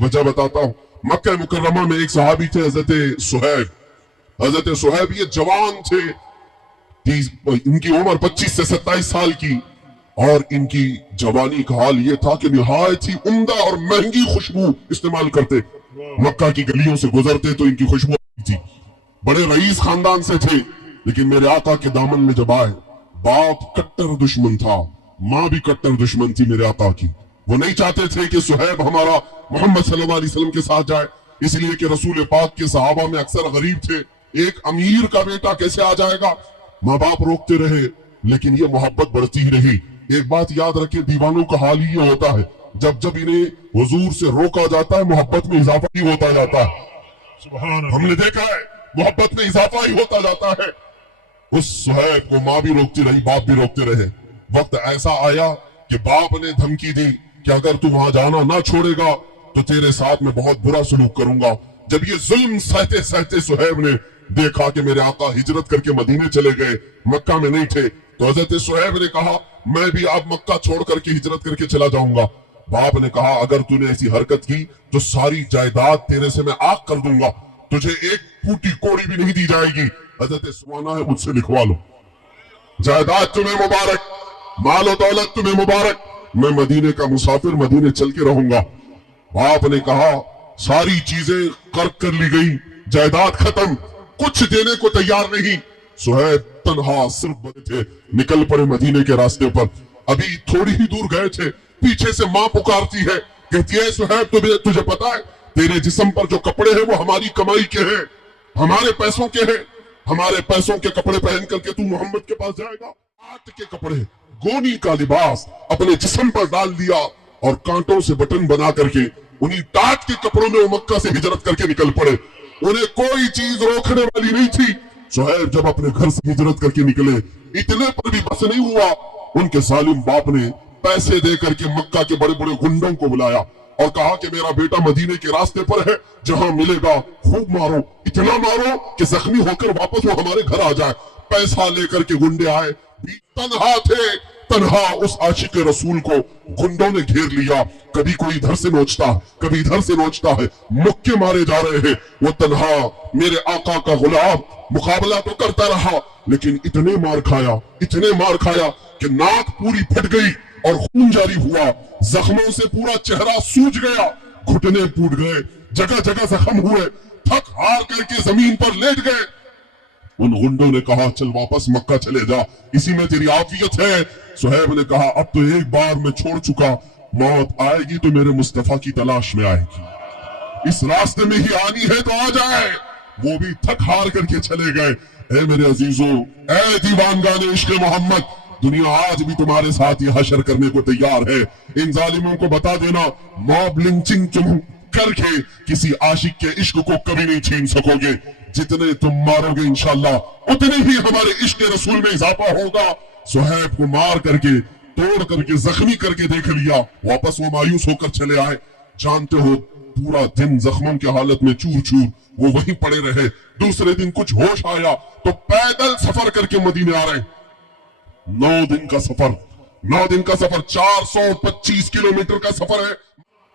वजह बताता हूँ। मक्का मुकर्रमा में एक सहाबी थे हजरत सुहैब। हजरत सुहैब ये जवान थे, इनकी उम्र 25 से 27 साल की, और इनकी जवानी का हाल ये था कि निहायत ही उम्दा और महंगी खुशबू इस्तेमाल करते। मक्का की गलियों से गुजरते तो इनकी खुशबू थी। बड़े रईस खानदान से थे, लेकिन मेरे आका के दामन में जब आए, बाप कट्टर दुश्मन था, माँ भी कट्टर दुश्मन थी मेरे आका की। वो नहीं चाहते थे कि सुहैब हमारा मोहम्मद सल्लल्लाहु अलैहि वसल्लम के साथ जाए, इसलिए कि रसूल पाक के सहाबा में अक्सर गरीब थे। एक अमीर का बेटा कैसे आ जाएगा? माँ बाप रोकते रहे, लेकिन ये मोहब्बत बढ़ती ही रही। एक बात याद रखें, दीवानों का हाल ही होता है, जब जब इन्हें हुजूर से रोका जाता है, मोहब्बत में इजाफा ही होता जाता है। हमने देखा है, मोहब्बत में इजाफा ही होता जाता है। उस सुहैब को माँ भी रोकती रही, बाप भी रोकते रहे। वक्त ऐसा आया कि बाप ने धमकी दी कि अगर तू वहां जाना ना छोड़ेगा तो तेरे साथ में बहुत बुरा सलूक करूंगा। जब ये जुल्म सहते सहते सुहैब ने देखा कि मेरे आका हिजरत करके मदीने चले गए, मक्का में नहीं थे, तो हजरत सुहैब ने कहा मैं भी आप मक्का छोड़ करके हिजरत करके चला जाऊंगा। बाप ने कहा अगर तूने ऐसी हरकत की तो सारी जायदाद तेरे से मैं आग कर दूंगा, तुझे एक फूटी कोड़ी भी नहीं दी जाएगी। हजरत सुवाना है, मुझसे लिखवा लो, जायदाद तुम्हें मुबारक, मालो दौलत तुम्हें मुबारक, मैं मदीने का मुसाफिर मदीने चल के रहूंगा। बाप ने कहा सारी चीजें कर्क कर ली गई, जायदाद खत्म, कुछ देने को तैयार नहीं। सुहैब तन्हा सिर्फ बने थे, निकल पड़े मदीने के रास्ते पर। अभी थोड़ी ही दूर गए थे, पीछे से माँ पुकारती है, कहती है सुहैब तुझे पता है तेरे जिस्म पर जो कपड़े हैं वो हमारी कमाई के हैं, हमारे पैसों के हैं, हमारे पैसों के कपड़े पहन करके तू मोहम्मद के पास जाएगा। आट के कपड़े, गोनी का लिबास अपने जिस्म पर डाल दिया और कांटों से बटन बना करके उन्हीं टाट के कपड़ों में वो मक्का से हिजरत करके निकल पड़े। उन्हें कोई चीज रोकने वाली नहीं थी। सुहैब जब अपने घर से हिजरत करके निकले, इतने पर भी बस नहीं हुआ, उनके सालिम बाप ने पैसे दे करके मक्का के बड़े बड़े गुंडों को बुलाया और कहा कि मेरा बेटा मदीने के रास्ते पर है, जहां मिलेगा खूब मारो, इतना मारो कि जख्मी होकर वापस वो हमारे घर आ जाए। पैसा लेकर के गुंडे आए, तन्हा थे, तन्हा उस आशिक रसूल को गुंडों ने घेर लिया। कभी कोई इधर से नोचता, कभी इधर से नोचता है, मुक्के मारे जा रहे हैं। वो तन्हा मेरे आका का गुलाम मुकाबला तो करता रहा, लेकिन इतने मार खाया कि नाक पूरी फट गई और खून जारी हुआ, जख्मों से पूरा चेहरा सूज गया, घुटने फूट गए, जगह जगह जख्म हुए, थक हार करके जमीन पर लेट गए। उन गुंडों ने कहा चल वापस मक्का चले जा, इसी में तेरी आफियत है। सुहैब ने कहा अब तो एक बार मैं छोड़ चुका, मौत आएगी तो मेरे मुस्तफा की तलाश में आएगी, इस रास्ते में ही आनी है तो आ जाए। वो भी थक हार करके चले गए। ऐ मेरे अजीजों, ऐ दीवानगाने इश्क मोहम्मद, दुनिया आज भी तुम्हारे साथ ये हशर करने को तैयार है। इन जालिमों को बता देना, मॉब लिंचिंग तुम करके किसी आशिक के इश्क को कभी नहीं छीन सकोगे। जितने तुम मारोगे इंशाअल्लाह उतने ही हमारे इश्क रसूल में इजाफा होगा। सुहैब को मार करके, तोड़ करके, जख्मी करके देख लिया, वापस वो मायूस होकर चले आए। जानते हो पूरा दिन जख्मों की हालत में चूर चूर वो वहीं पड़े रहे। दूसरे दिन कुछ होश आया तो पैदल सफर करके मदीने आ रहे। 9 दिन का सफर, 425 किलोमीटर का सफर है।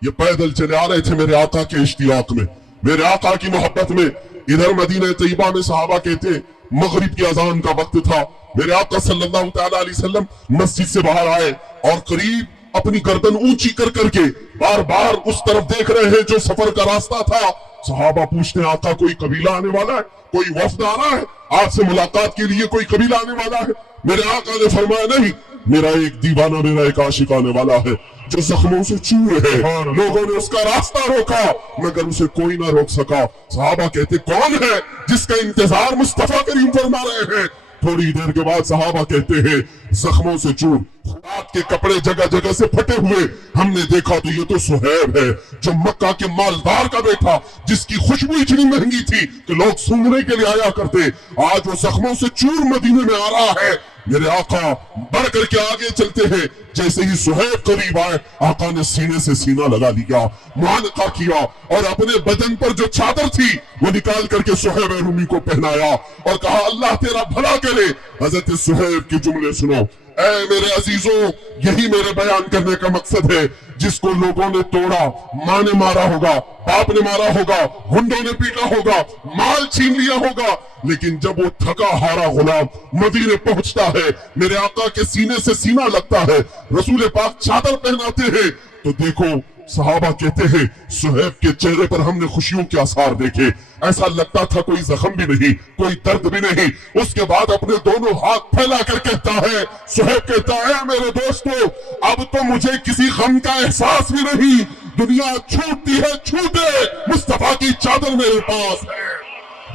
ये पैदल चले आ रहे थे मेरे आका के इश्तियाक में, मेरे आका की मोहब्बत में। इधर मदीना तैयबा में सहाबा कहते मगरिब की अजान का वक्त था, मेरे आका सल्लल्लाहु तआला अलैहि वसल्लम मस्जिद से बाहर आए और करीब अपनी गर्दन ऊंची कर करके बार बार उस तरफ देख रहे हैं जो सफर का रास्ता था। सहाबा पूछते हैं आका कोई कबीला आने वाला है, कोई वफ्द आ रहा है, आज से मुलाकात के लिए कोई कबीला आने वाला है? मेरे आका ने फरमाया नहीं, मेरा एक दीवाना, मेरा एक आशिक आने वाला है जो जख्मों से चूर है। लोगों ने उसका रास्ता रोका मगर उसे कोई ना रोक सका। सहाबा कहते कौन है जिसका इंतजार मुस्तफा करीम फरमा रहे हैं? थोड़ी देर के बाद सहाबा कहते हैं जख्मों से चूर, रात के कपड़े जगह जगह से फटे हुए, हमने देखा तो ये तो सुहैब है जो मक्का के मालदार का बेटा, जिसकी खुशबू इतनी महंगी थी कि लोग सूंघने के लिए आया करते, आज वो जख्मों से चूर मदीने में आ रहा है। मेरे आका बढ़ करके आगे चलते हैं, जैसे ही सुहैब करीब आए आका ने सीने से सीना लगा लिया, मुआनका किया और अपने बदन पर जो चादर थी वो निकाल करके सुहैब रूमी को पहनाया और कहा अल्लाह तेरा भला करे। हजरत सुहैब के जुमले सुनो, ऐ मेरे अजीजों, यही मेरे बयान करने का मकसद है। जिसको लोगों ने तोड़ा, माँ ने मारा होगा, बाप ने मारा होगा, गुंडों ने पीटा होगा, माल छीन लिया होगा, लेकिन जब वो थका हारा गुलाम मदीने पहुंचता है, मेरे आका के सीने से सीना लगता है, रसूल पाक चादर पहनाते हैं, तो देखो सहाबा कहते हैं सुहैब के चेहरे पर हमने खुशियों के आसार देखे। ऐसा लगता था कोई जख्म भी नहीं, कोई दर्द भी नहीं। उसके बाद अपने दोनों हाथ फैला कर कहता है, सुहैब कहता है मेरे दोस्तों, अब तो मुझे किसी गम का एहसास भी नहीं। दुनिया छूटती है छूटे, मुस्तफा की चादर मेरे पास है।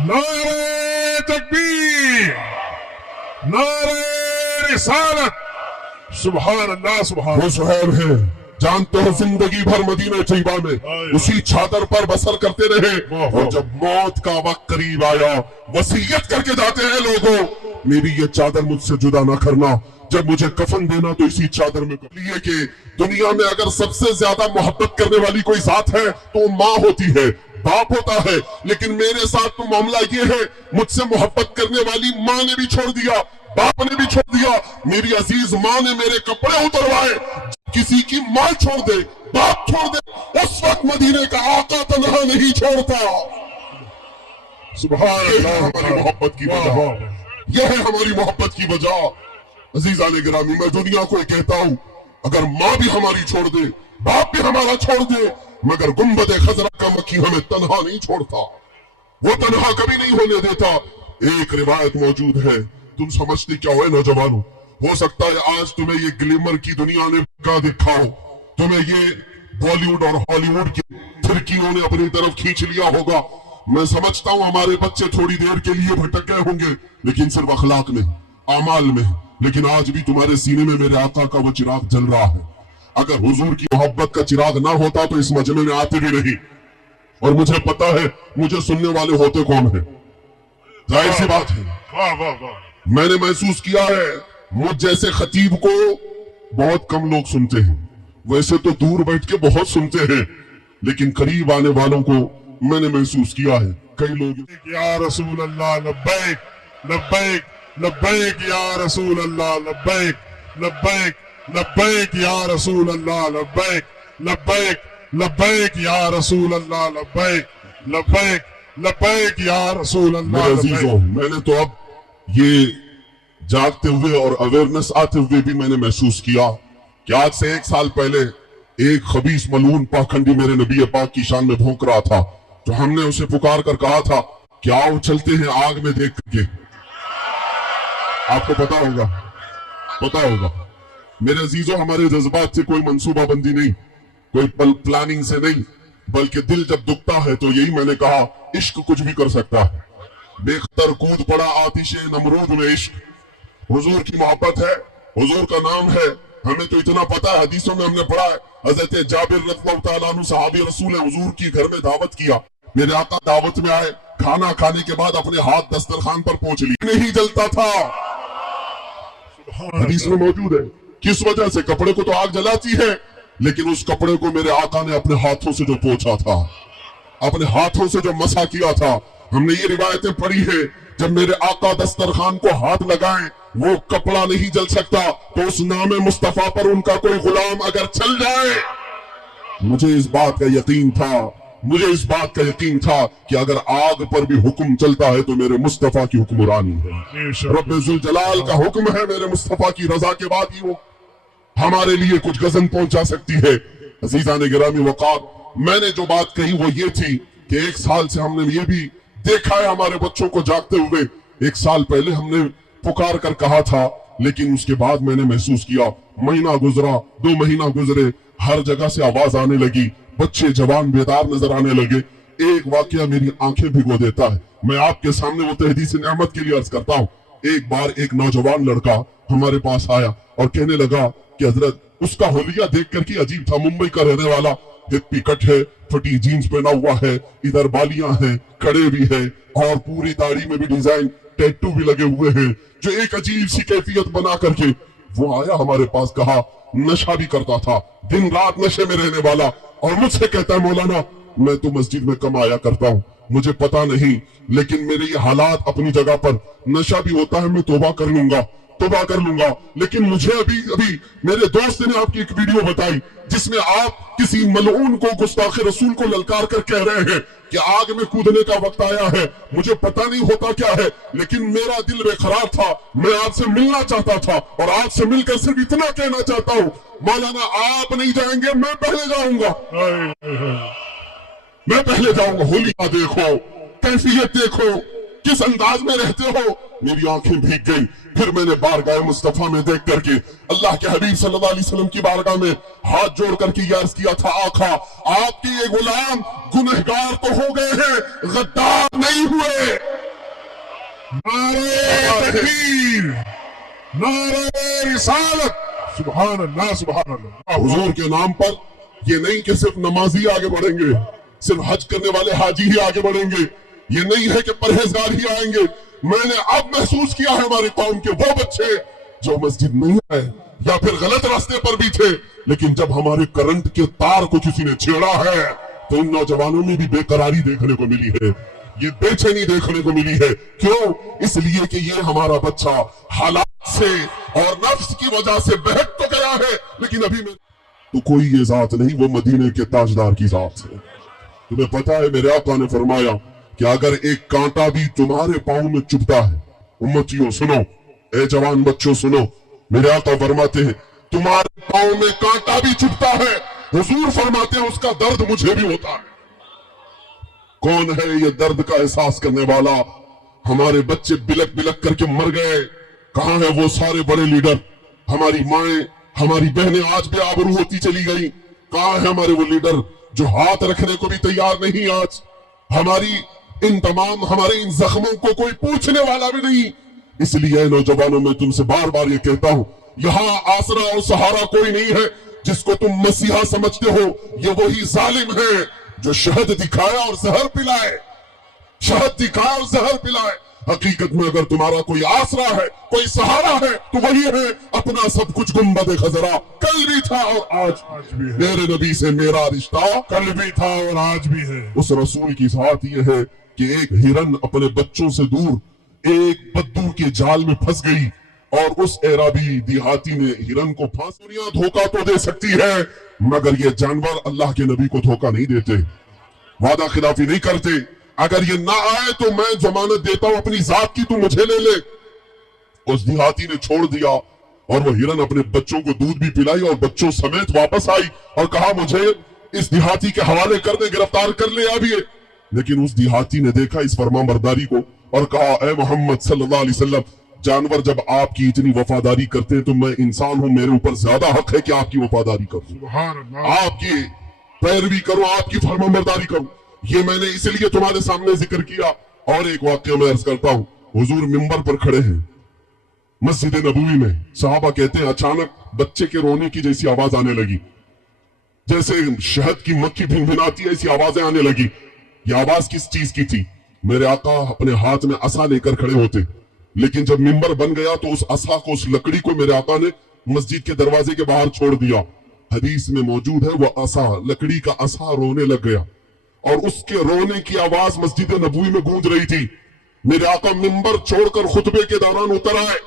नारे तकबीर, नारे रिसालत, सुभान अल्लाह सुभान। वो सुहैब है, जानते हो जिंदगी भर मदीना तैयबा में उसी चादर पर बसर करते रहे, और जब मौत का वक्त करीब आया वसीयत करके जाते हैं लोगों, मेरी ये चादर मुझसे जुदा ना करना, जब मुझे कफन देना तो इसी चादर में कर लिए कि दुनिया में अगर सबसे ज्यादा मोहब्बत करने वाली कोई जात है तो माँ होती है, बाप होता है, लेकिन मेरे साथ तो मामला ये है, मुझसे मोहब्बत करने वाली माँ ने भी छोड़ दिया, बाप ने भी छोड़ दिया। मेरी अजीज माँ ने मेरे कपड़े उतरवाए। किसी की माँ छोड़ दे, बाप छोड़ दे, उस वक्त मदीने का आका तन्हा नहीं छोड़ता। सुभान अल्लाह। हमारी मोहब्बत की वजह, यह है हमारी मोहब्बत की वजह। अजीजाने गिरामी, मैं दुनिया को कहता हूँ, अगर माँ भी हमारी छोड़ दे, बाप भी हमारा छोड़ दे, मगर गुंबद खजरा का मक्खी हमें तन्हा नहीं छोड़ता, वो तन्हा कभी नहीं होने देता। एक रिवायत मौजूद है, तुम समझते क्या हो नौजवानों, हो सकता है आज तुम्हें ये ग्लिमर की दुनिया ने का दिखाओ, तुम्हें ये बॉलीवुड और हॉलीवुड की फिरकियों ने अपनी तरफ खींच लिया होगा। मैं समझता हूँ हमारे बच्चे थोड़ी देर के लिए भटक गए होंगे, लेकिन सिर्फ अखलाक में, आमाल में, लेकिन आज भी तुम्हारे सीने में मेरे आका का वो चिराग जल रहा है। अगर हुजूर की मोहब्बत का चिराग ना होता तो इस मजमे में आते भी नहीं। और मुझे पता है मुझे सुनने वाले होते कौन है, जाहिर सी बात है। वाह वाह वाह। मैंने महसूस किया है मुझ जैसे खतीब को बहुत कम लोग सुनते हैं, वैसे तो दूर बैठ के बहुत सुनते हैं, लेकिन करीब आने वालों को मैंने महसूस किया है कई लोग। या रसूल अल्लाह लब्बैक लब्बैक लब्बैक या रसूल अल्लाह लब्बैक लब्बैक लब्बैक या रसूल अल्लाह लब्बैक लब्बैक लब्बैक या रसूल अल्लाह लब्बैक लब्बैक लब्बैक या रसूल अल्लाह। अजीजों, मैंने तो अब ये जागते हुए और अवेयरनेस आते हुए भी मैंने महसूस किया कि आज से 1 साल पहले एक खबीस मलून पाखंडी मेरे नबी पाक की शान में भौंक रहा था, तो हमने उसे पुकार कर कहा था कि आओ चलते हैं आग में देख के। आपको पता होगा मेरे अजीजों, हमारे जज्बात से कोई मंसूबाबंदी नहीं, कोई प्लानिंग से नहीं, बल्कि दिल जब दुखता है तो यही मैंने कहा, इश्क कुछ भी कर सकता है। बेखतर कूद पड़ा आतिशे नमरूद में इश्क, हुजूर की मोहब्बत है, हुजूर का नाम है, हमें तो इतना पता है, हदीसों में हमने पढ़ा है, हजरत जाबिर रज़ियल्लाहु ताला अन्हु सहाबी रसूल है, हुजूर की घर में दावत किया, मेरे आका दावत में आए, खाना खाने के बाद अपने हाथ दस्तरखान पर पहुंच लिए, नहीं जलता था। हदीस में मौजूद है, किस वजह से? कपड़े को तो आग जलाती है, लेकिन उस कपड़े को मेरे आका ने अपने हाथों से जो पोंछा था, अपने हाथों से जो मसा किया था, हमने ये रिवायतें पढ़ी है, जब मेरे आका दस्तरखान को हाथ लगाएं वो कपड़ा नहीं जल सकता, तो उस नाम मुस्तफा पर उनका कोई गुलाम अगर चल जाए, मुझे इस बात का यकीन था कि अगर आग पर भी हुक्म चलता है तो मेरे मुस्तफा की हुक्मरानी है, रब्बे जुल जलाल का हुक्म है, मेरे मुस्तफा की रजा के बाद ही वो हमारे लिए कुछ गजन पहुंचा सकती है। अजीजान गिरामी वक़ार, मैंने जो बात कही वो ये थी कि 1 साल से हमने ये भी देखा है हमारे बच्चों को जागते हुए। 1 साल पहले हमने पुकार कर कहा था, लेकिन उसके बाद मैंने महसूस किया, महीना गुजरा, 2 महीना गुजरे, हर जगह से आवाज आने लगी, बच्चे जवान बेदार नजर आने लगे। एक वाकया मेरी आंखें भिगो देता है, मैं आपके सामने वो तहदीस नेमत के लिए अर्ज करता हूँ। एक बार एक नौजवान लड़का हमारे पास आया और कहने लगा कि हजरत, उसका होलिया देख कर के अजीब था, मुंबई का रहने वाला, हिप्पी कट है, फटी जीन्स पहना हुआ है, इधर बालियां हैं, कड़े भी है, और पूरी दाढ़ी में भी डिजाइन, टैटू भी लगे हुए हैं, जो एक अजीब सी कैफियत बना करके वो आया हमारे पास। कहा नशा भी करता था, दिन रात नशे में रहने वाला, और मुझसे कहता है मौलाना मैं तो मस्जिद में कम आया करता हूँ, मुझे पता नहीं, लेकिन मेरे ये हालात अपनी जगह पर, नशा भी होता है, मैं तौबा कर लूंगा, तौबा कर लूंगा। लेकिन मुझे अभी मेरे दोस्त ने आपकी एक वीडियो बताई जिसमें आप किसी मलऊन को, गुस्ताख रसूल को ललकार कर कह रहे हैं कि आग में कूदने का वक्त आया है। मुझे पता नहीं होता क्या है, लेकिन मेरा दिल बेकरार था, मैं आपसे मिलना चाहता था और आपसे मिलकर सिर्फ इतना कहना चाहता हूँ, मौलाना आप नहीं जाएंगे, मैं पहले जाऊंगा, मैं पहले जाऊंगा। होलिया देखो, कैफियत देखो, किस अंदाज में रहते हो। मेरी आंखें भीग गई। फिर मैंने बारगाह मुस्तफा में देख करके अल्लाह के हबीब सल्लल्लाहु अलैहि वसल्लम की बारगाह में हाथ जोड़ करके ये अर्ज किया था, आका आपके ये गुलाम गुनहगार तो हो गए हैं, गद्दार नहीं हुए। नारे तकबीर, नारे रिसालत, सुभान अल्लाह, सुभान अल्लाह। हुजूर के नाम पर ये नहीं कि सिर्फ नमाजी आगे बढ़ेंगे, सिर्फ हज करने वाले हाजी ही आगे बढ़ेंगे, ये नहीं है कि परहेजगार ही आएंगे। मैंने अब महसूस किया है हमारी कौम के वो बच्चे जो मस्जिद नहीं आए या फिर गलत रास्ते पर भी थे, लेकिन जब हमारे करंट के तार को किसी ने छेड़ा है तो इन नौजवानों में भी बेकरारी देखने को मिली है, ये बेचैनी देखने को मिली है। क्यों? इसलिए कि ये हमारा बच्चा हालात से और नफ्स की वजह से बहक तो गया है, लेकिन अभी में तो कोई ये जात नहीं, वो मदीने के ताजदार की जात है। तुम्हें पता है मेरे आका ने फरमाया कि अगर एक कांटा भी तुम्हारे पांव में चुभता है, उम्मतियों सुनो, ए जवान बच्चों सुनो, मेरे आका फरमाते हैं तुम्हारे पांव में कांटा भी चुभता है, हुजूर फरमाते हैं उसका दर्द मुझे भी होता है। कौन है ये दर्द का एहसास करने वाला? हमारे बच्चे बिलक बिलक करके मर गए। कहां है वो सारे बड़े लीडर? हमारी माएं, हमारी बहनें आज भी आबरू होती चली गई। कहां है हमारे वो लीडर जो हाथ रखने को भी तैयार नहीं? आज हमारे इन जख्मों को कोई पूछने वाला भी नहीं। इसलिए नौजवानों में तुमसे बार बार ये कहता हूं, यहां आसरा और सहारा कोई नहीं है। जिसको तुम मसीहा समझते हो ये वही जालिम है जो शहद दिखाए और जहर पिलाए, शहद दिखाए और जहर पिलाए। हकीकत में अगर तुम्हारा कोई आसरा है, कोई सहारा है, तो वही है अपना सब कुछ गुंबद खजरा। कल भी था और आज भी है। मेरे नबी से मेरा रिश्ता कल भी था और आज भी है। उस रसूल की साथ ये है कि एक हिरन अपने बच्चों से दूर एक बद्दू के जाल में फंस गई और उस एराबी देहाती ने हिरन को फांस। दुनिया धोखा तो दे सकती है, मगर ये जानवर अल्लाह के नबी को धोखा नहीं देते, वादा खिलाफी नहीं करते। अगर ये ना आए तो मैं जमानत देता हूं अपनी जात की, तू मुझे ले ले। उस देहाती ने छोड़ दिया और वो हिरन अपने बच्चों को दूध भी पिलाई और बच्चों समेत वापस आई और कहा मुझे इस देहाती के हवाले कर दे, गिरफ्तार कर ले अभी। लेकिन उस देहाती ने देखा इस फरमाबरदारी को और कहा, ए मोहम्मद सल्लल्लाहु अलैहि वसल्लम, जानवर जब आपकी इतनी वफादारी करते हैं तो मैं इंसान हूं, मेरे ऊपर ज्यादा हक है कि आपकी वफादारी करूं, आपकी पैरवी करूं, आपकी फरमाबरदारी करूं। ये मैंने इसलिए तुम्हारे सामने जिक्र किया। और एक वाक्य मैं अर्ज करता हूं, हुजूर मिंबर पर खड़े हैं मस्जिद नबवी में, सहाबा कहते हैं अचानक बच्चे के रोने की जैसी आवाज आने लगी, जैसे शहद की मक्खी भिनभिनाती है ऐसी आवाजें आने लगी। ये आवाज किस चीज की थी? मेरे आका अपने हाथ में असा लेकर खड़े होते, लेकिन जब मिंबर बन गया तो उस असा को, उस लकड़ी को मेरे आका ने मस्जिद के दरवाजे के बाहर छोड़ दिया। हदीस में मौजूद है वो असा, लकड़ी का असा रोने लग गया और उसके रोने की आवाज मस्जिद नबवी में गूंज रही थी। मेरे आका मिंबर छोड़कर खुतबे के दौरान उतर आए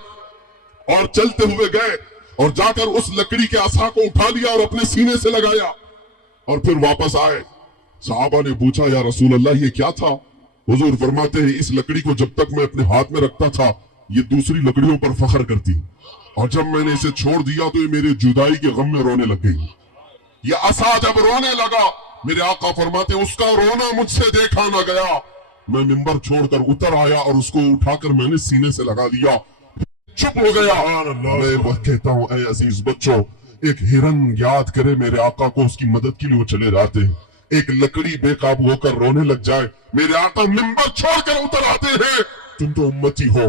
और चलते हुए गए और जाकर उस लकड़ी के असा को उठा लिया और अपने सीने से लगाया और फिर वापस आए। सहाबा ने पूछा, या रसूल अल्लाह ये क्या था? हुजूर फरमाते हैं इस लकड़ी को जब तक मैं अपने हाथ में रखता था ये दूसरी लकड़ियों पर फख्र करती, और जब मैंने इसे छोड़ दिया तो ये मेरे जुदाई के गम में रोने लग गई। ये असा जब रोने लगा, मेरे आका फरमाते उसका रोना मुझसे देखा ना गया। मैं मिंबर छोड़कर उतर आया और उसको उठाकर मैंने सीने से लगा लिया, चुप हो गया। मैं वह कहता हूँ, ऐ अजीज बच्चों, एक हिरन याद करे मेरे आका को, उसकी मदद के लिए वो चले जाते हैं। एक लकड़ी बेकाबू होकर रोने लग जाए, मेरे आका मिंबर छोड़कर उतर आते हैं। तुम तो उम्मती हो,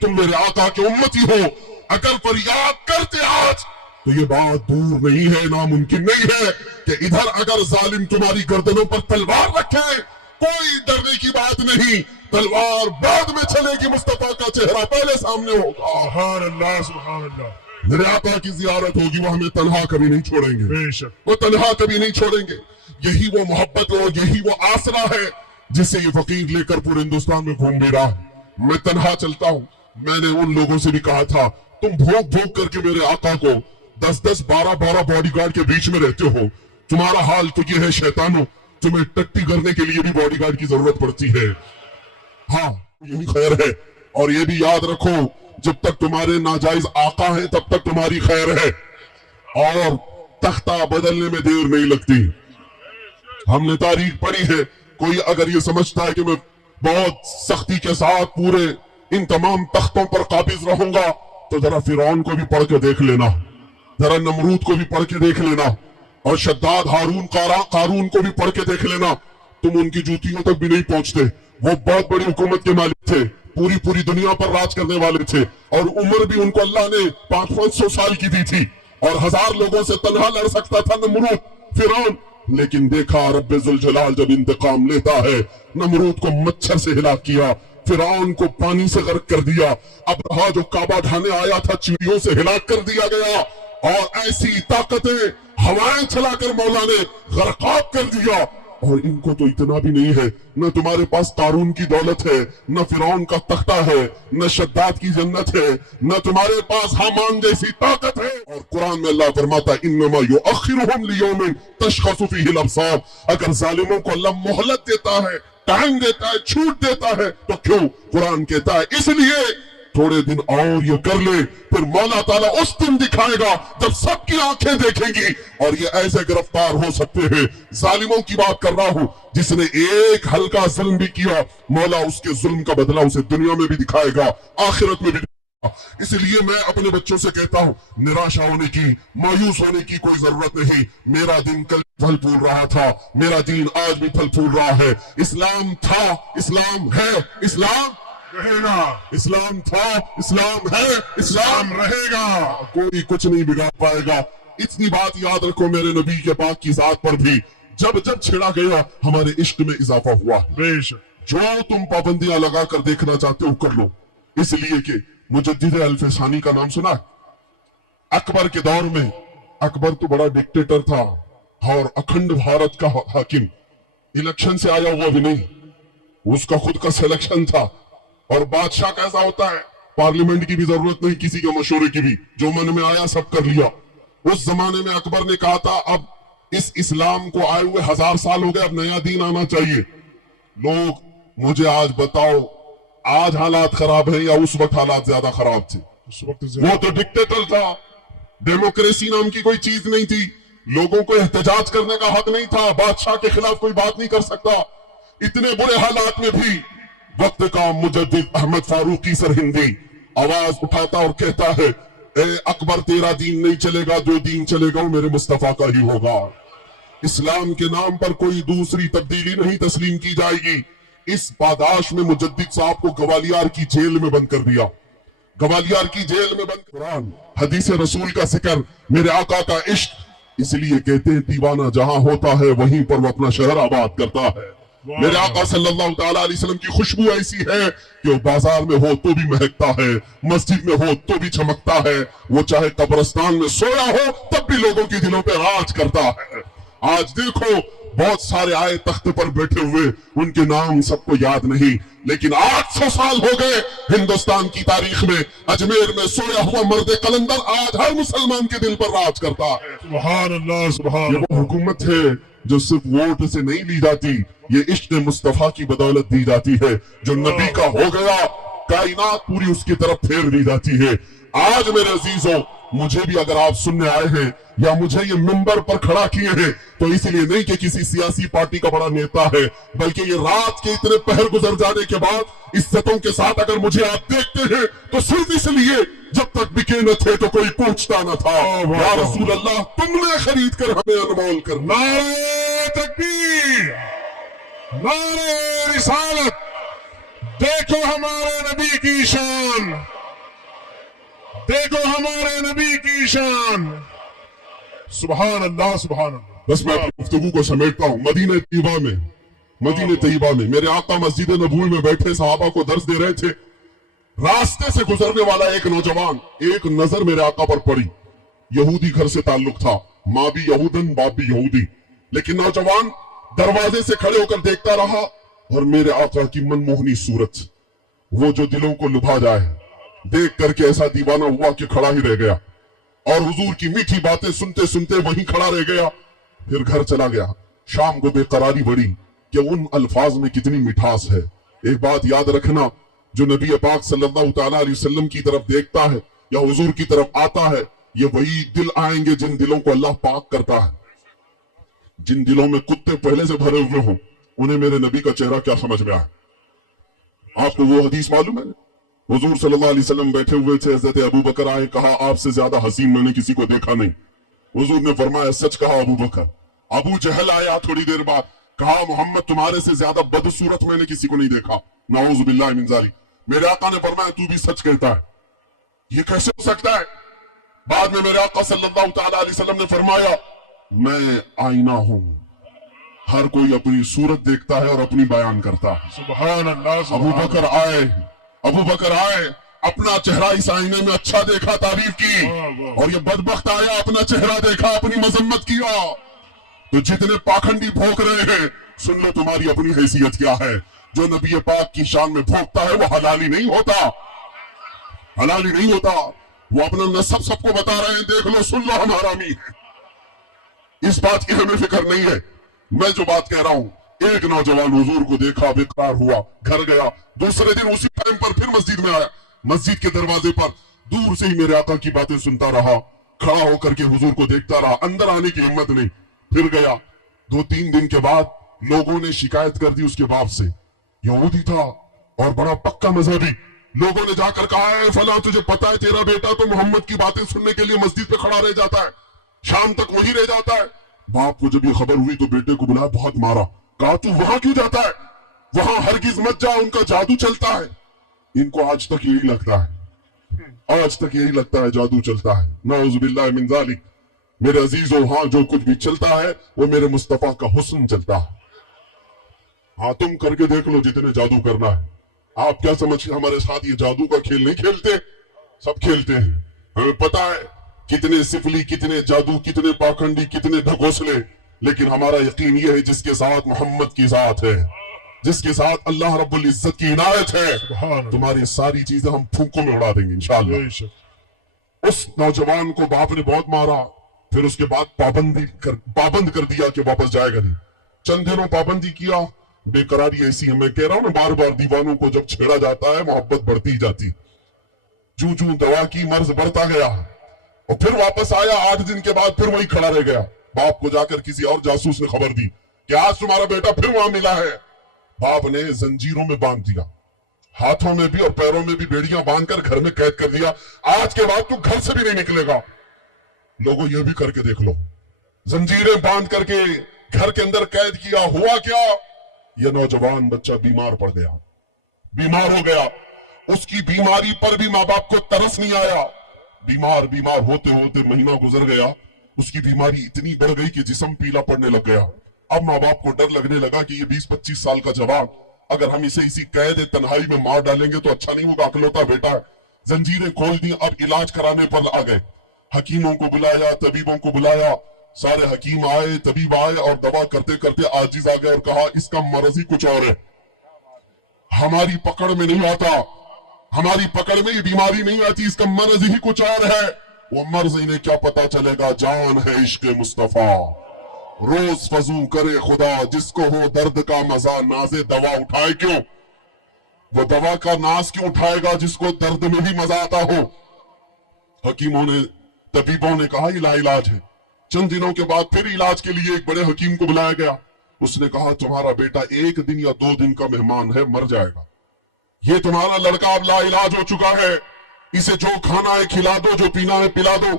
तुम मेरे आका के उम्मती हो। अगर फरियाद करते आज तो ये बात दूर नहीं है, नामुमकिन नहीं है कि इधर अगर जालिम तुम्हारी गर्दनों पर तलवार रखे, कोई डरने की बात नहीं। तलवार बाद में चलेगी, मुस्तफा का चेहरा पहले सामने होगा। सुभान अल्लाह, सुभान अल्लाह। मेरे आका की जियारत होगी, वो हमें तन्हा कभी नहीं छोड़ेंगे, बेशक वो तन्हा कभी नहीं छोड़ेंगे। यही वो मोहब्बत और यही वो आसरा है जिसे ये फकीर लेकर पूरे हिंदुस्तान में घूम भी रहा है। मैं तन्हा चलता हूँ। मैंने उन लोगों से भी कहा था तुम भोग भोग करके मेरे आका को 10-10, 12-12 बॉडीगार्ड के बीच में रहते हो। तुम्हारा हाल तो ये है शैतानो, तुम्हें टट्टी करने के लिए भी बॉडीगार्ड की जरूरत पड़ती है। हाँ, यही खैर है। और ये भी याद रखो, जब तक तुम्हारे नाजायज आका है तब तक तुम्हारी खैर है, और तख्ता बदलने में देर नहीं लगती। हमने तारीख पढ़ी है। कोई अगर ये समझता है कि मैं बहुत सख्ती के साथ पूरे इन तमाम तख्तों पर काबिज रहूंगा, तो जरा फिरौन को भी पढ़ के देख लेना, जरा नमरूद को भी पढ़ के देख लेना, और शद्दाद हारून कारून को भी पढ़ के देख लेना। तुम उनकी जूतियों तक भी नहीं पहुंचते। वो बहुत बड़ी हुकूमत के मालिक थे, पूरी दुनिया पर राज करने वाले थे, और उम्र भी उनको अल्लाह ने 500-500 साल की दी थी, और 1000 लोगों से तन्हा लड़ सकता था नमरूद, फिरौन। लेकिन देखा रब्बे जुल जलाल जब इंतकाम लेता है, नमरूद को मच्छर से हिलाक किया, फिरौन को पानी से गर्क कर दिया, अब्रहा जो काबा ढाने आया था चिड़ियों से हिलाक कर दिया गया, और ऐसी ताकतें हवाएं चलाकर मौला ने गर्काब कर दिया। और इनको तो इतना भी नहीं है, न तुम्हारे पास कारून की दौलत है, न फिरौन का तख्ता है, न शद्दाद की जन्नत है, न तुम्हारे पास हामान जैसी ताकत है। और कुरान में अल्लाह फरमाता है इन्नमा युअख्खिरुहुम लियौमिन तशखसु फीहिल अब्सार। अगर जालिमों को अल्लाह मोहलत देता है, टाइम देता है, छूट देता है, तो क्यों? कुरान कहता है इसलिए थोड़े दिन और ये कर ले, फिर मौला ताला उस दिन दिखाएगा जब सबकी आंखें देखेंगी, और ये ऐसे गिरफ्तार हो सकते हैं। जालिमों की बात कर रहा हूं, जिसने एक हल्का जुल्म भी किया, मौला उसके जुल्म का बदला उसे दुनिया में भी दिखाएगा, आखिरत में भी दिखाएगा। इसलिए मैं अपने बच्चों से कहता हूं, निराशा होने की, मायूस होने की कोई जरूरत नहीं। मेरा दिन कल फल फूल रहा था, मेरा दीन आज भी फल फूल रहा है। इस्लाम था, इस्लाम है, इस्लाम रहेगा, इस्लाम था, इस्लाम है, इस्लाम रहेगा। कोई कुछ नहीं बिगाड़ पाएगा। इतनी बात याद रखो, मेरे नबी के पाक की जात पर भी जब जब छिड़ा गया, हमारे इश्क में इजाफा हुआ। बेशक जो तुम पाबंदियां लगा कर देखना चाहते हो कर लो, इसलिए कि मुजद्दिद अल्फसानी का नाम सुना है? अकबर के दौर में, अकबर तो बड़ा डिक्टेटर था और अखंड भारत का हाकिम, इलेक्शन से आया हुआ भी नहीं, उसका खुद का सिलेक्शन था। और बादशाह कैसा होता है, पार्लियामेंट की भी जरूरत नहीं, किसी के मशवरे की भी, जो मन में आया सब कर लिया। उस जमाने में अकबर ने कहा था अब इस इस्लाम को आए हुए 1000 साल हो गए, अब नया दीन आना चाहिए। लोग मुझे आज बताओ, आज हालात खराब है या उस वक्त हालात ज्यादा खराब थे? उस वक्त वो तो डिक्टेटर था, डेमोक्रेसी नाम की कोई चीज नहीं थी, लोगों को एहतजाज करने का हक नहीं था, बादशाह के खिलाफ कोई बात नहीं कर सकता। इतने बुरे हालात में भी वक्त का मुजद्दिद अहमद फारूकी सरहिंदी आवाज उठाता और कहता है, ए अकबर तेरा दीन नहीं चलेगा, जो दीन चलेगा वो मेरे मुस्तफा का ही होगा। इस्लाम के नाम पर कोई दूसरी तब्दीली नहीं तस्लीम की जाएगी। इस पादाश में मुजद्दिद साहब को ग्वालियर की जेल में बंद कर दिया, ग्वालियर की जेल में बंद। कुरान हदीस रसूल का जिक्र, मेरे आका का इश्क, इसलिए कहते हैं दीवाना जहां होता है वहीं पर वो अपना शहर आबाद करता है। मेरे आका सल्लल्लाहु ताला अलैहि वसल्लम की खुशबू ऐसी है कि वो बाजार में हो तो भी महकता है, मस्जिद में हो तो भी चमकता है, वो चाहे कब्रिस्तान में सोया हो तब भी लोगों के दिलों पे राज करता है। आज देखो बहुत सारे आए तख्त पर बैठे हुए, उनके नाम सबको याद नहीं, लेकिन 800 साल हो गए हिंदुस्तान की तारीख में अजमेर में सोया हुआ मर्द कलंदर आज हर मुसलमान के दिल पर राज करता है। सुभान अल्लाह, सुभान ये वो हुकूमत है जो सिर्फ वोट से नहीं ली जाती, ये इश्क मुस्तफा की बदौलत दी जाती है। जो नबी का हो गया, कायनात पूरी उसकी तरफ फेर दी जाती है। आज मेरे अजीजों, मुझे भी अगर आप सुनने आए हैं या मुझे ये मिंबर पर खड़ा किए हैं, तो इसलिए नहीं कि किसी सियासी पार्टी का बड़ा नेता है, बल्कि ये रात के इतने पहर गुजर जाने के बाद इज्जतों के साथ अगर मुझे आप देखते हैं तो सिर्फ इसलिए जब तक बिके न थे तो कोई पूछता न था। या रसूल अल्लाह, तुमने खरीद कर हमें अनमोल कर। नारे तकबीर, नारे रिसालत, देखो हमारे नबी की शान, देखो हमारे नबी की शान। सुभान अल्लाह, सुभान अल्लाह। बस मैं अपनी गुफ्तगू को समेटता हूँ। मदीने तैयबा में मेरे आका मस्जिद नबवी में बैठे सहाबा को दर्स दे रहे थे। रास्ते से गुजरने वाला एक नौजवान, एक नजर मेरे आका पर पड़ी। यहूदी घर से ताल्लुक था, माँ भी यहूदन बाप भी यहूदी, लेकिन नौजवान दरवाजे से खड़े होकर देखता रहा और मेरे आका की मनमोहनी सूरत, वो जो दिलों को लुभा जाए, देख करके ऐसा दीवाना हुआ कि खड़ा ही रह गया और हुजूर की मीठी बातें सुनते सुनते वहीं खड़ा रह गया। फिर घर चला गया। शाम को बेकरारी बढ़ी कि उन अल्फाज में कितनी मिठास है। एक बात याद रखना, जो नबी पाक सल्लल्लाहु तआला अलैहि वसल्लम की तरफ देखता है या हुजूर की तरफ आता है, ये वही दिल आएंगे जिन दिलों को अल्लाह पाक करता है। जिन दिलों में कुत्ते पहले से भरे हुए हों, उन्हें मेरे नबी का चेहरा क्या समझ में आए। आपको वो हदीस मालूम है? हुजूर सल्लल्लाहु अलैहि वसल्लम बैठे हुए थे, हज़रत अबू बकर आए, कहा आपसे ज्यादा हसीन मैंने किसी को देखा नहीं। हुजूर ने फरमाया सच कहा अबू बकर। अबू जहल आया थोड़ी देर बाद, कहा मोहम्मद तुम्हारे से ज्यादा बदसूरत मैंने किसी को नहीं देखा। नाऊज़ु बिल्लाहि मिन ज़ालिक। मेरे आका ने फरमाया तू भी सच कहता है, ये कैसे हो सकता है? बाद में मेरे आका सल्लल्लाहु तआला अलैहि वसल्लम ने फरमाया मैं आईना हूं, हर कोई अपनी सूरत देखता है और अपनी बयान करता है। सुभान अल्लाह। अबू बकर आए, अपना चेहरा इस आईने में अच्छा देखा, तारीफ की, और ये बदबख्त आया अपना चेहरा देखा, अपनी मजम्मत किया। तो जितने पाखंडी भोंक रहे हैं, सुन लो तुम्हारी अपनी हैसियत क्या है। जो नबी पाक की शान में भोंकता है वो हलाली नहीं होता, हलाली नहीं होता। वो अपना नसब सबको बता रहे हैं, देख लो सुन लो हमारा अमीर है। इस बात की हमें फिक्र नहीं है। मैं जो बात कह रहा हूं, एक नौजवान हुजूर को देखा, बेकरार हुआ, घर गया। दूसरे दिन उसी टाइम पर फिर मस्जिद में आया। मस्जिद के दरवाजे पर दूर से ही मेरे आका की बातें सुनता रहा, खड़ा होकर के हुजूर को देखता रहा, अंदर आने की हिम्मत नहीं। फिर गया। 2-3 दिन के बाद लोगों ने शिकायत कर दी उसके बाप से। यहूदी था और बड़ा पक्का मजहबी। लोगों ने जाकर कहा है फला तुझे पता है तेरा बेटा तो मोहम्मद की बातें सुनने के लिए मस्जिद पे खड़ा रह जाता है, शाम तक वही रह जाता है। बाप को जब ये खबर हुई तो बेटे को बुलाया, बहुत मारा, कहा तू वहां क्यों जाता है, वहां हरगिज मत जा, उनका जादू चलता है। इनको आज तक यही लगता है, आज तक यही लगता है जादू चलता है। नाऊज़ु बिल्लाहि मिन ज़ालिक। मेरे अजीजों, हाँ जो कुछ भी चलता है वो मेरे मुस्तफा का हुस्न चलता है। हाँ तुम करके देख लो जितने जादू करना है। आप क्या समझ हमारे साथ ये जादू का खेल नहीं खेलते, सब खेलते हैं। हमें पता है कितने सिफली, कितने जादू, कितने पाखंडी, कितने ढकोसले, लेकिन हमारा यकीन ये है जिसके साथ मोहम्मद की जात है, जिसके साथ अल्लाह रब्बुल इज्जत की इनायत है, तुम्हारी सारी चीजें हम फूंकों में उड़ा देंगे इंशाअल्लाह। उस नौजवान को बाप ने बहुत मारा, फिर उसके बाद पाबंद कर दिया कि वापस जाएगा नहीं। चंद दिनों पाबंदी किया। बेकरारी ऐसी है, मैं कह रहा हूं ना, बार बार दीवानों को जब छेड़ा जाता है मोहब्बत बढ़ती जाती। जूं जूं दवा की मर्ज बढ़ता गया और फिर वापस आया। 8 दिन के बाद फिर वही खड़ा रह गया। बाप को जाकर किसी और जासूस ने खबर दी कि आज तुम्हारा बेटा फिर वहां मिला है। बाप ने जंजीरों में बांध दिया, हाथों में भी और पैरों में भी बेड़ियां बांधकर घर में कैद कर दिया। आज के बाद तू घर से भी नहीं निकलेगा। लोगों ये भी करके देख लो, जंजीरें बांध करके घर के अंदर कैद किया। हुआ क्या, यह नौजवान बच्चा बीमार पड़ गया, बीमार हो गया। उसकी बीमारी पर भी माँ बाप को तरस नहीं आया। बीमार होते होते महीना गुजर गया। उसकी बीमारी इतनी बढ़ गई कि जिस्म पीला पड़ने लग गया। अब माँ बाप को डर लगने लगा कि ये 20-25 साल का जवान, अगर हम इसे इसी कैद तन्हाई में मार डालेंगे तो अच्छा नहीं होगा, अकलौता बेटा है। जंजीरें खोल दी। अब इलाज कराने पर आ गए। हकीमों को बुलाया, तबीबों को बुलाया। सारे हकीम आए, तबीब आए और दवा करते करते आजिज आ गए और कहा इसका मर्ज ही कुछ और है, हमारी पकड़ में नहीं आता, हमारी पकड़ में ये बीमारी नहीं आती, इसका मर्ज ही कुछ और है। वो मर्ज इन्हें क्या पता चलेगा, जान है इश्क मुस्तफा, रोज फजू करे खुदा, जिसको हो दर्द का मजा, नाजे दवा उठाए क्यों, वो दवा का नाज क्यों उठाएगा जिसको दर्द में भी मजा आता हो। हकीमों ने, तबीबों ने कहा ये लाइलाज है। चंद दिनों के बाद फिर इलाज के लिए एक बड़े हकीम को बुलाया गया। उसने कहा तुम्हारा बेटा 1 दिन या 2 दिन का मेहमान है, मर जाएगा। ये तुम्हारा लड़का अब लाइलाज हो चुका है, इसे जो खाना है खिला दो, जो पीना है पिला दो,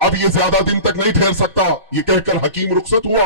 अब ये ज्यादा दिन तक नहीं ठहर सकता। ये कहकर हकीम रुखसत हुआ।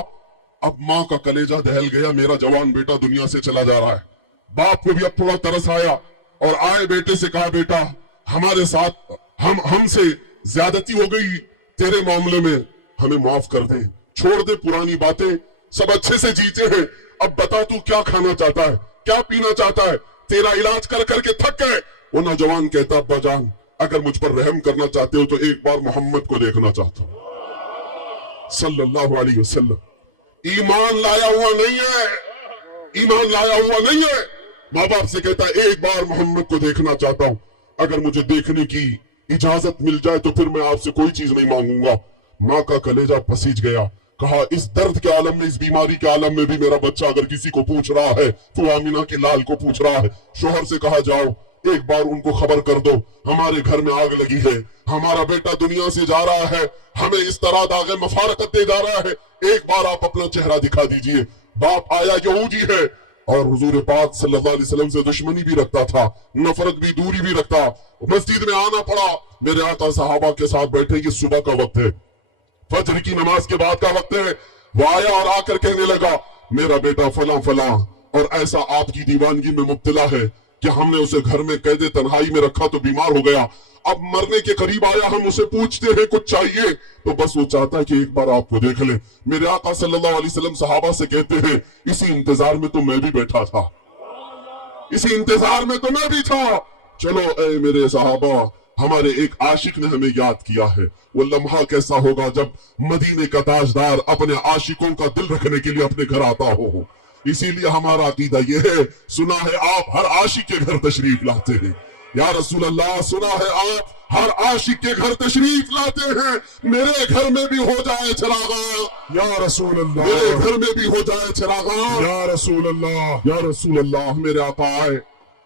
अब माँ का कलेजा दहल गया, मेरा जवान बेटा दुनिया से चला जा रहा है। बाप को भी अब थोड़ा तरस आया और आए बेटे से कहा बेटा हमारे साथ हमसे ज्यादती हो गई, तेरे मामले में हमें माफ कर दे, छोड़ दे पुरानी बातें, सब अच्छे से जीते हैं। अब बता तू क्या खाना चाहता है, क्या पीना चाहता है, तेरा इलाज कर करके थक गए। वो नौजवान कहता अब्बा जान अगर मुझ पर रहम करना चाहते हो तो एक बार मोहम्मद को देखना चाहता हूं सल्लल्लाहु अलैहि वसल्लम। ईमान लाया हुआ नहीं है, ईमान लाया हुआ नहीं है। माँ बाप से कहता है एक बार मोहम्मद को देखना चाहता हूं। अगर मुझे देखने की इजाजत मिल जाए तो फिर मैं आपसे कोई चीज नहीं मांगूंगा। माँ का कलेजा पसीज गया। कहा इस दर्द के आलम में, इस बीमारी के आलम में भी मेरा बच्चा अगर किसी को पूछ रहा है तो आमिना के लाल को पूछ रहा है। शोहर से कहा जाओ एक बार उनको खबर कर दो हमारे घर में आग लगी है, हमारा बेटा दुनिया से जा रहा है, हमें इस तरह दागे मफारकत दे जा रहा है, एक बार आप अपना चेहरा दिखा दीजिए। बाप आया यहूदी है और हुजूर पाक सल्लल्लाहु अलैहि वसल्लम से दुश्मनी भी रखता था, नफरत भी, दूरी भी रखता। मस्जिद में आना पड़ा। मेरे आका सहाबा के साथ बैठे, ये सुबह का वक्त है, फजर की नमाज के बाद का वक्त है। वो आया और आकर कहने लगा मेरा बेटा फला फला और ऐसा आपकी दीवानगी में मुब्तला है कि हमने उसे घर में कैदे तन्हाई में रखा तो बीमार हो गया, अब मरने के करीब आया, हम उसे पूछते हैं कुछ चाहिए तो बस वो चाहता है कि एक बार आपको देख ले। मेरे आका सल्लल्लाहु अलैहि वसल्लम सहाबा से कहते हैं इसी इंतजार में तो मैं भी बैठा था, इसी इंतजार में तो मैं भी था। चलो ए मेरे सहाबा, हमारे एक आशिक ने हमें याद किया है। वो लम्हा कैसा होगा जब मदीने का ताजदार अपने आशिकों का दिल रखने के लिए अपने घर आता हो। इसीलिए हमारा अकीदा यह है, सुना है आप हर आशिक के घर तशरीफ लाते हैं। या रसूल अल्लाह, सुना है आप हर आशिक के घर तशरीफ लाते हैं, मेरे घर में भी हो जाए चिरागा। या रसूल अल्लाह, मेरे घर में भी हो जाए चिरागा। या रसूल अल्लाह, या रसूल अल्लाह। मेरे आका आए,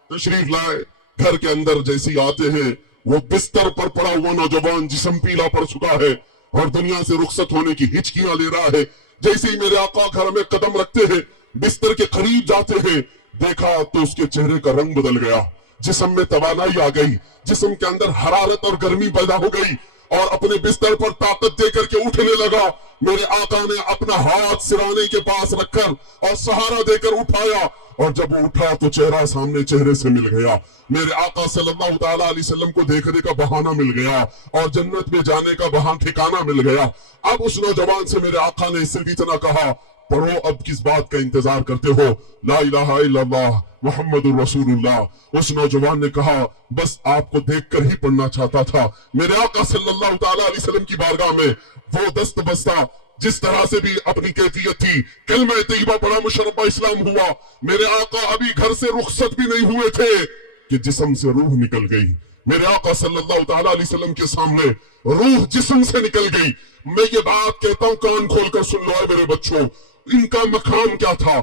तशरीफ लाए, घर के अंदर जैसे ही आते हैं वो बिस्तर पर पड़ा हुआ नौजवान जिस्म पीला पड़ चुका है और दुनिया से रुखसत होने की हिचकियां ले रहा है। जैसे ही मेरे आका घर में कदम रखते हैं, बिस्तर के करीब जाते हैं, देखा तो उसके चेहरे का रंग बदल गया, जिस्म में तवानाई आ गई, जिस्म के अंदर हरारत और गर्मी पैदा हो गई और अपने बिस्तर पर ताकत देकर के उठने लगा। मेरे आका ने अपना हाथ सिराने के पास रखकर और सहारा देकर उठाया और जब वो उठा तो चेहरा सामने चेहरे से मिल गया। मेरे आका सल्लल्लाहु ताला अलैहि वसल्लम को देखने का बहाना मिल गया और जन्नत में जाने का बहाना ठिकाना मिल गया। अब उस नौजवान से मेरे आका ने इससे भी इतना कहा, पढ़ो, अब किस बात का इंतजार करते हो, ला इलाहा इल्लल्लाह मुहम्मदुर रसूलुल्लाह। उस नौजवान ने कहा बस आपको देखकर ही पढ़ना चाहता था। मेरे आका सल्लल्लाहु ताला अलैहि वसल्लम की बारगाह में वो दस्त बस्ता जिस तरह से भी अपनी कैफियत थी, कलमा तैयबा पढ़ा, मुशर्रफ इस्लाम हुआ। मेरे आका अभी घर से रुखसत भी नहीं हुए थे कि जिस्म से रूह निकल गई। मेरे आका सल्लल्लाहु ताला अलैहि वसल्लम के सामने रूह जिस्म से निकल गई। मैं ये बात कहता हूं, कान खोलकर सुन लो मेरे बच्चों, इनका मकाम क्या था,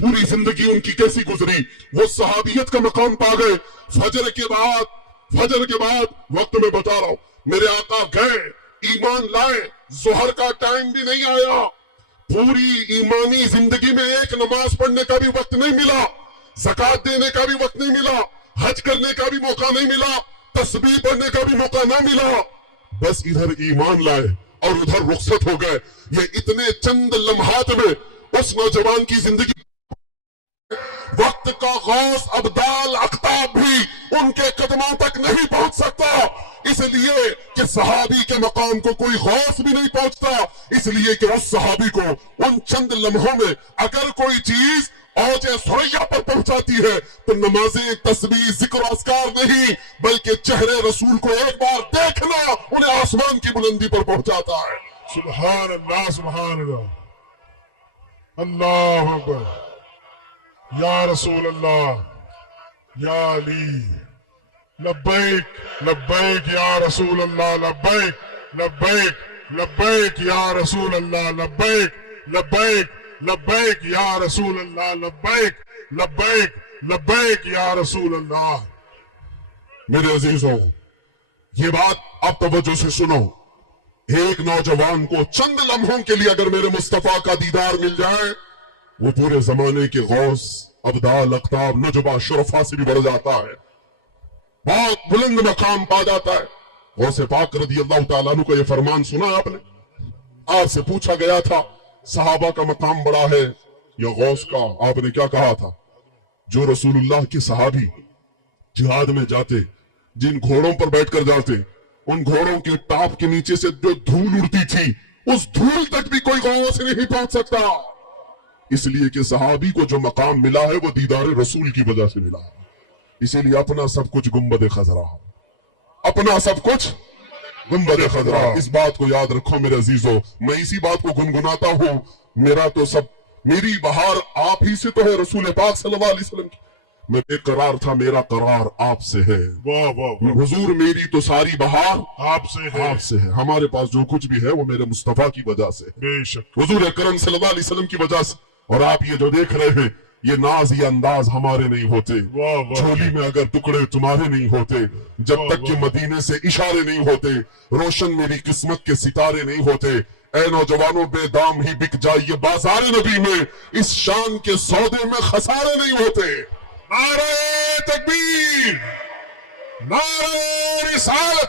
पूरी जिंदगी उनकी कैसी गुजरी। वो सहाबियत का मकाम पा गए। फजर के बाद वक्त में बता रहा हूं, मेरे आका गए, ईमान लाए, जोहर का टाइम भी नहीं आया, पूरी ईमानी जिंदगी में एक नमाज पढ़ने का भी वक्त नहीं मिला, ज़कात देने का भी वक्त नहीं मिला, हज करने का भी मौका नहीं मिला, तस्बीह पढ़ने का भी मौका ना मिला। बस इधर ईमान लाए और उधर रुखसत हो गए। ये इतने चंद लम्हात में उस नौजवान की जिंदगी, वक्त का गौस अब्दाल अख्ताब भी उनके कदमों तक नहीं पहुंच सकता, इसलिए कि सहाबी के मकाम को कोई गौस भी नहीं पहुंचता, इसलिए कि उस सहाबी को उन चंद लम्हों में अगर कोई चीज औजे सुरैया पर पहुंचाती है तो नमाजें, तस्बीह, जिक्र, अस्कार नहीं बल्कि चेहरे रसूल को एक बार देखना उन्हें आसमान की बुलंदी पर पहुंचाता है। सुभान अल्लाह, सुभान अल्लाह, अल्लाह अकबर। या रसूल अल्लाह, या अली, लब्बैक लब्बैक या रसूल अल्लाह, लब्बैक लब्बैक लब्बैक या रसूल अल्लाह, लब्बैक लब्बैक लब्बैक या रसूल अल्लाह, लब्बैक लब्बैक लब्बैक या रसूल अल्लाह। मेरे अजीजों, ये बात आप तवज्जो से सुनो। एक नौजवान को चंद लम्हों के लिए अगर मेरे मुस्तफा का दीदार मिल जाए, वो पूरे जमाने के गौस, अब्दाल, अख्ताब, नजबा, शुरफा से भी बढ़ जाता है, बहुत बुलंद मकाम पा जाता है। गौसे पाक रज़ी अल्लाह तआला अन्हु का ये फरमान सुना आपने? आपसे पूछा गया था सहाबा का मकाम बड़ा है या गौस का? आपने क्या कहा था? जो रसूलुल्लाह के सहाबी जिहाद में जाते, जिन घोड़ों पर बैठकर जाते, उन घोड़ों के टाप के नीचे से जो धूल उड़ती थी, उस धूल तक भी कोई गौस नहीं पहुंच सकता। इसलिए कि सहाबी को जो मकाम मिला है वो दीदार रसूल की वजह से मिला है। इसीलिए अपना सब कुछ गुंबद खजरा, अपना सब कुछ गुंबद खजरा, इस बात को याद रखो मेरे अजीजों। मैं इसी बात को गुनगुनाता हूं, मेरा तो सब, मेरी बहार आप ही से तो है, रसूल पाक सल्लल्लाहु अलैहि वसल्लम की। मैं बेकरार था, मेरा करार आपसे है। वाह वाह वाह, हुजूर मेरी तो सारी बहार आपसे है, आपसे है। हमारे पास जो कुछ भी है वो मेरे मुस्तफा की वजह से, बेशक। हुजूर अकरम सल्लल्लाहु अलैहि वसल्लम की वजह से। और आप ये जो देख रहे हैं, ये नाज ये अंदाज हमारे नहीं होते, वाह वाह, झोली में अगर टुकड़े तुम्हारे नहीं होते, जब वाह, तक कि मदीने से इशारे नहीं होते, रोशन मेरी किस्मत के सितारे नहीं होते। ऐ नौजवानों बेदाम ही बिक जाइए बाजार नबी में, इस शान के सौदे में खसारे नहीं होते। नारे तकबीर, नारे रिसालत,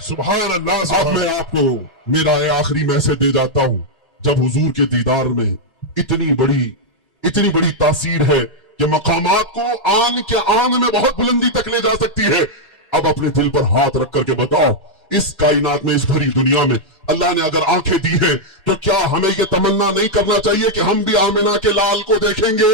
सुभान अल्लाह। अब मैं आपको मेरा आखिरी मैसेज दे जाता हूं। जब हुजूर के दीदार में इतनी बड़ी तासीर है कि मकामात को आन के आन में बहुत बुलंदी तक ले जा सकती है। अब अपने दिल पर हाथ रख करके बताओ, इस कायनात में, इस भरी दुनिया में अल्लाह ने अगर आंखें दी है, तो क्या हमें ये तमन्ना नहीं करना चाहिए कि हम भी आमिना के लाल को देखेंगे?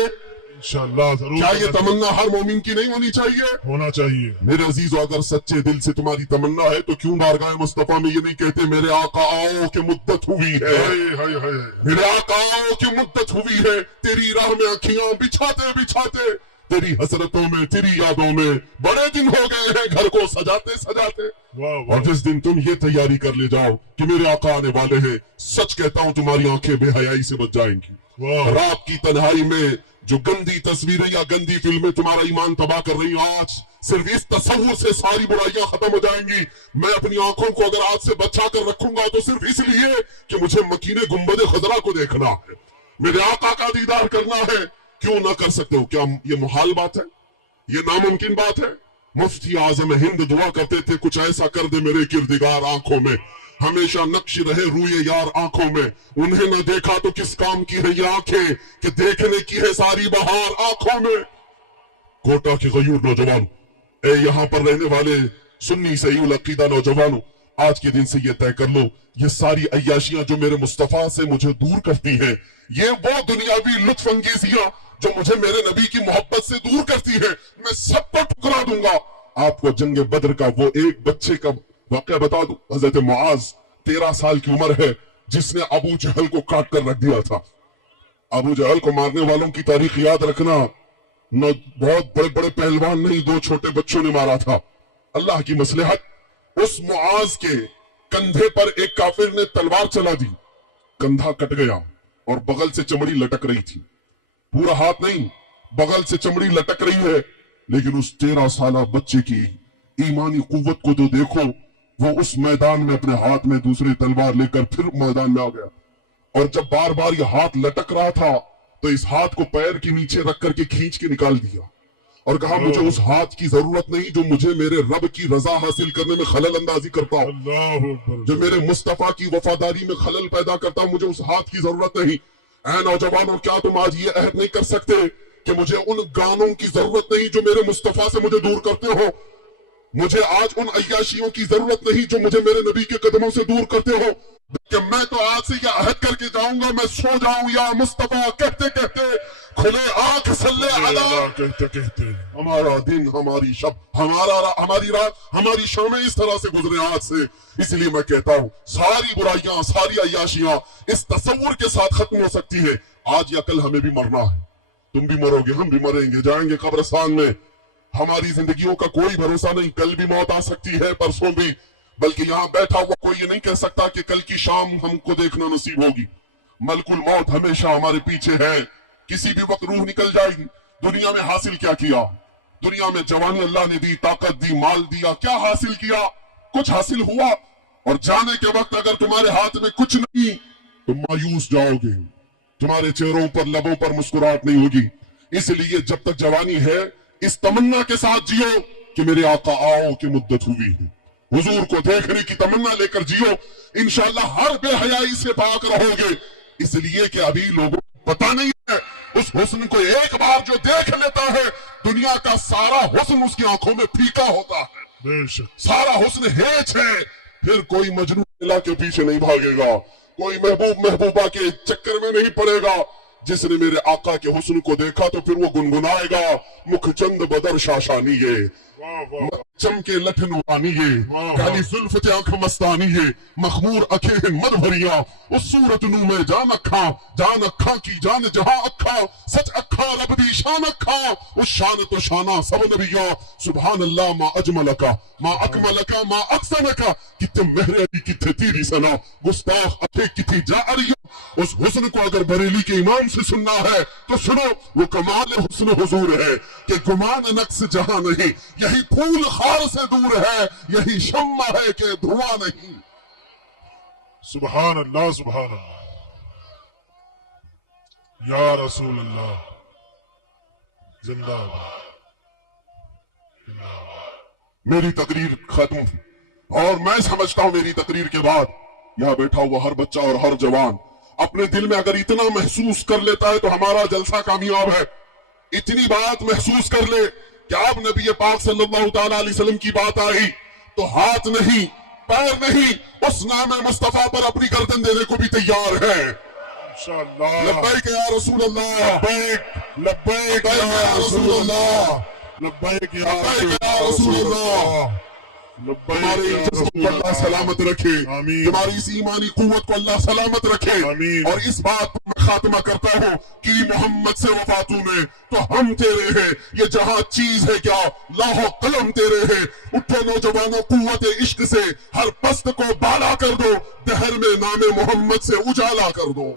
इंशाअल्लाह जरूर। क्या ये तमन्ना हर मोमिन की नहीं होनी चाहिए? होना चाहिए। मेरे अजीजों, अगर सच्चे दिल से तुम्हारी तमन्ना है तो क्यों बारगाह मुस्तफा में ये नहीं कहते, मेरे आका आओ कि मुद्दत हुई है, हाय हाय, मेरे आका आओ कि मुद्दत हुई है, तेरी राह में अखियां बिछाते बिछाते, तेरी हसरतों में, तेरी यादों में बड़े दिन हो गए हैं घर को सजाते सजाते। वाह और वाह, जिस दिन तुम ये तैयारी कर ले जाओ कि मेरे आका आने वाले हैं, सच कहता हूं तुम्हारी आंखें बेहयाई से बच जाएंगी। वाह रात की तन्हाई में जो गंदी तस्वीरें या गंदी फिल्में तुम्हारा ईमान तबाह कर रही हैं, आज सिर्फ इस तसव्वुर से सारी बुराइयां खत्म हो जाएंगी। मैं अपनी आंखों को अगर आज से बचा कर रखूंगा तो सिर्फ इसलिए कि मुझे मकीने गुंबद खजरा को देखना है, मेरे आका का दीदार करना है। क्यों ना कर सकते हो? क्या ये मुहाल बात है? ये नामुमकिन बात है? मुफ्ती आजम हिंद दुआ करते थे, कुछ ऐसा कर दे मेरे किरदिगार आंखों में, हमेशा नक्श रहे रूए यार आंखों में। उन्हें न देखा तो किस काम की है ये आंखें, कि देखने की है सारी बहार आंखों में। कोटा के गयूर नौजवान, ए यहाँ पर रहने वाले सुन्नी सही अकीदा नौजवानों, आज के दिन से ये तय कर लो, ये सारी अय्याशियां जो मेरे मुस्तफा से मुझे दूर करती हैं, ये वो दुनियावी लुत्फ अंगेजियां जो मुझे मेरे नबी की मोहब्बत से दूर करती है, मैं सबको ठुकरा दूंगा। आपको जंग बद्र का वो एक बच्चे का वाकया बता दूं। हजरत मुआज 13 साल की उम्र है, जिसने अबू जहल को काट कर रख दिया था। अबू जहल को मारने वालों की तारीख याद रखना, न बहुत बड़े बड़े पहलवान नहीं, 2 छोटे बच्चों ने मारा था। अल्लाह की मसलहत, उस मुआज के कंधे पर एक काफिर ने तलवार चला दी, कंधा कट गया और बगल से चमड़ी लटक रही थी। पूरा हाथ नहीं, बगल से चमड़ी लटक रही है। लेकिन उस 13 साल बच्चे की ईमानी कुव्वत को तो देखो, वो उस मैदान में अपने हाथ में दूसरी तलवार लेकर फिर मैदान में आ गया। और जब बार बार ये हाथ लटक रहा था, तो इस हाथ को पैर के नीचे रख करके खींच के निकाल दिया और कहा, मुझे उस हाथ की जरूरत नहीं जो मुझे मेरे रब की रजा हासिल करने में खलल अंदाजी करता हो, जो मेरे मुस्तफा की वफादारी में खलल पैदा करता हो, मुझे उस हाथ की जरूरत नहीं। ऐ नौजवानों, क्या तुम आज ये अहद नहीं कर सकते कि मुझे उन गानों की जरूरत नहीं जो मेरे मुस्तफा से मुझे दूर करते हो, मुझे आज उन अय्याशियों की जरूरत नहीं जो मुझे मेरे नबी के कदमों से दूर करते हो, कि मैं तो आज से यह अहद करके जाऊंगा, मैं सो जाऊं या मुस्तफा कहते कहते, खुले आंख सल्ले अला कहते कहते, हमारा दिन, हमारी शब, हमारी रात, हमारी शामें इस तरह से गुजरे आज से। इसलिए मैं कहता हूं, सारी बुराइयां, सारी अय्याशियां इस तसव्वुर के साथ खत्म हो सकती है। आज या कल हमें भी मरना है, तुम भी मरोगे, हम भी मरेंगे, जाएंगे कब्रिस्तान में। हमारी जिंदगियों का कोई भरोसा नहीं, कल भी मौत आ सकती है, परसों भी। बल्कि यहाँ बैठा हुआ कोई ये नहीं कह सकता कि कल की शाम हमको देखना नसीब होगी। मलकुल मौत हमेशा हमारे पीछे है, किसी भी वक्त रूह निकल जाएगी। दुनिया में हासिल क्या किया? दुनिया में जवानी अल्लाह ने दी, ताकत दी, माल दिया, क्या हासिल किया? कुछ हासिल हुआ? और जाने के वक्त अगर तुम्हारे हाथ में कुछ नहीं, तुम मायूस जाओगे, तुम्हारे चेहरों पर, लबों पर मुस्कुराहट नहीं होगी। इसलिए जब तक जवानी है, इस तमन्ना के साथ जियो कि मेरे आका आओ की मुद्दत हुई है, हुजूर को देखने की तमन्ना लेकर जियो, इंशाअल्लाह हर बेहयाई से पाक रहोगे। इसलिए कि अभी लोगों को पता नहीं है, उस हुस्न को एक बार जो देख लेता है, दुनिया का सारा हुस्न उसकी आंखों में फीका होता है, सारा हुस्न हेच है। फिर कोई मजनू लैला के पीछे नहीं भागेगा, कोई महबूब महबूबा के चक्कर में नहीं पड़ेगा। जिसने मेरे आका के हुस्न को देखा तो फिर वो गुनगुनाएगा, मुखचंद बदर शाशानी है, चमके लठ नूरानिये काली जुल्फ आंख मस्तानिये मखमूर अखे मद भरिया उस सूरत नू में जान अखा की जान जहां अखा सच अखा रब दी शान अखा उस शान तो शाना सब नबिया सुभान अल्लाह मा अजमलका मा अकमलका मा अक्सनका कितने मेहरे अली कितने तेरी सना गुस्ताख अथे कितनी जारिया उस हुस्न को अगर बरेली के इमाम से सुनना है तो सुनो वो कमाल हुस्न हुजूर है कि गुमान नक्स जहां नहीं यही फूल खार से दूर है यही शम्मा है कि धुआं नहीं सुभान अल्लाह या रसूल अल्लाह जिंदाबाद मेरी तकरीर खत्म और मैं समझता हूं मेरी तकरीर के बाद यहां बैठा हुआ हर बच्चा और हर जवान अपने दिल में अगर इतना महसूस कर लेता है तो हमारा जलसा कामयाब है। इतनी बात महसूस कर ले कि आप नबी पाक सल्लल्लाहु तआला अलैहि वसल्लम की बात आई तो हाथ नहीं पैर नहीं उस नाम मुस्तफा पर अपनी गर्दन देने को भी तैयार है। इंशाअल्लाह लब्बैक या रसूल अल्लाह लब्बैक या रसूल अल्लाह लब्बैक या रसूल अल्लाह हमारे जिस्म को अल्लाह सलामत रखे, हमारी इस ईमानी कुव्वत को अल्लाह सलामत रखे। और इस बात पर मैं खात्मा करता हूँ कि मोहम्मद से वफा तूने तो हम तेरे हैं, ये जहां चीज है क्या लाहो कलम तेरे हैं। उठो नौजवानों कुव्वत इश्क से हर पस्त को बाला कर दो, दहर में नामे मोहम्मद से उजाला कर दो।